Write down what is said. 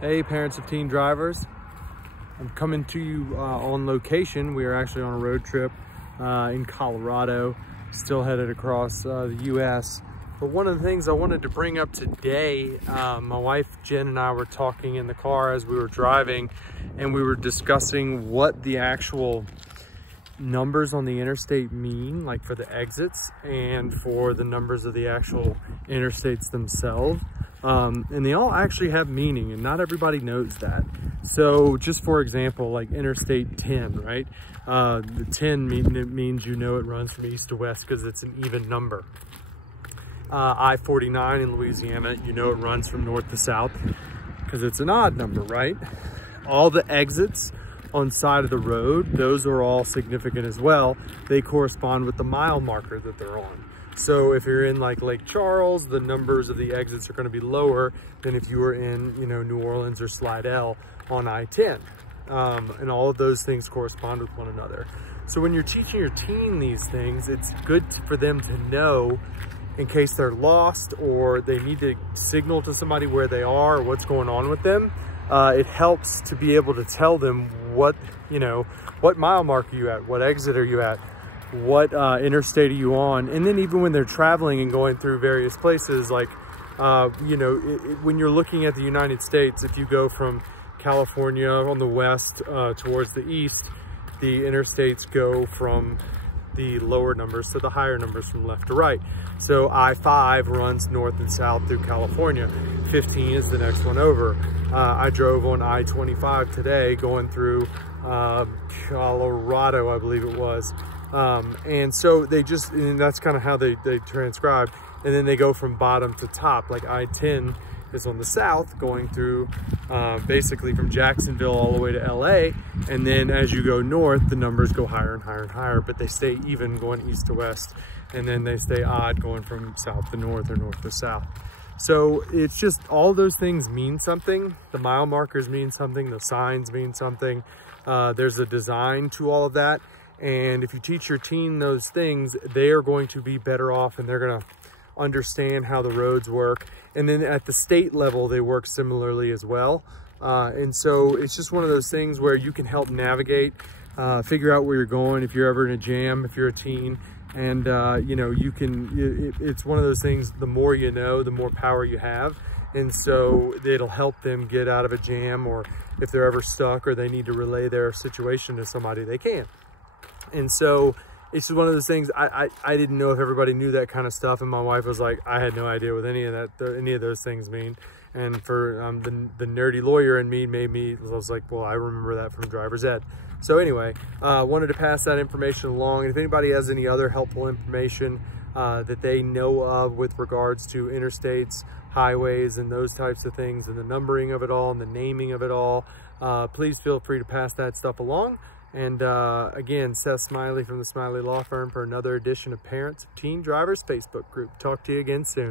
Hey, parents of teen drivers. I'm coming to you on location. We are actually on a road trip in Colorado, still headed across the US. But one of the things I wanted to bring up today, my wife Jen and I were talking in the car as we were driving, and we were discussing what the actual numbers on the interstate mean, like for the exits and for the numbers of the actual interstates themselves. And they all actually have meaning, and not everybody knows that. So just for example, like Interstate 10, right? The 10 means it runs from east to west because it's an even number. I-49 in Louisiana, it runs from north to south because it's an odd number, right? All the exits on side of the road, those are all significant as well. They correspond with the mile marker that they're on. So if you're in like Lake Charles, the numbers of the exits are going to be lower than if you were in, New Orleans or Slidell on I-10. And all of those things correspond with one another. So when you're teaching your teen these things, it's good for them to know in case they're lost or they need to signal to somebody where they are or what's going on with them. It helps to be able to tell them what mile mark are you at, what exit are you at, what interstate are you on. And then even when they're traveling and going through various places, like when you're looking at the United States, if you go from California on the west towards the east, the interstates go from the lower numbers to the higher numbers from left to right. So I-5 runs north and south through California. 15 is the next one over. I drove on I-25 today going through Colorado, I believe it was. And so and that's kind of how they transcribe. And then they go from bottom to top, like I-10 is on the south going through basically from Jacksonville all the way to LA. And then as you go north, the numbers go higher and higher and higher, but they stay even going east to west. And then they stay odd going from south to north or north to south. So it's just all those things mean something. The mile markers mean something, the signs mean something. There's a design to all of that. And if you teach your teen those things, they are going to be better off and they're gonna understand how the roads work. And then at the state level, they work similarly as well. And so it's just one of those things where you can help navigate, figure out where you're going if you're ever in a jam, if you're a teen. And it's one of those things, the more you know, the more power you have. And so it'll help them get out of a jam, or if they're ever stuck or they need to relay their situation to somebody, they can. And so it's just one of those things. I didn't know if everybody knew that kind of stuff, and my wife was like, I had no idea what any of those things mean. And for the nerdy lawyer in me I was like, well, I remember that from driver's ed. So anyway, wanted to pass that information along. And if anybody has any other helpful information that they know of with regards to interstates, highways, and those types of things, and the numbering of it all and the naming of it all, please feel free to pass that stuff along. And again, Seth Smiley from the Smiley Law Firm for another edition of Parents of Teen Drivers Facebook group. Talk to you again soon.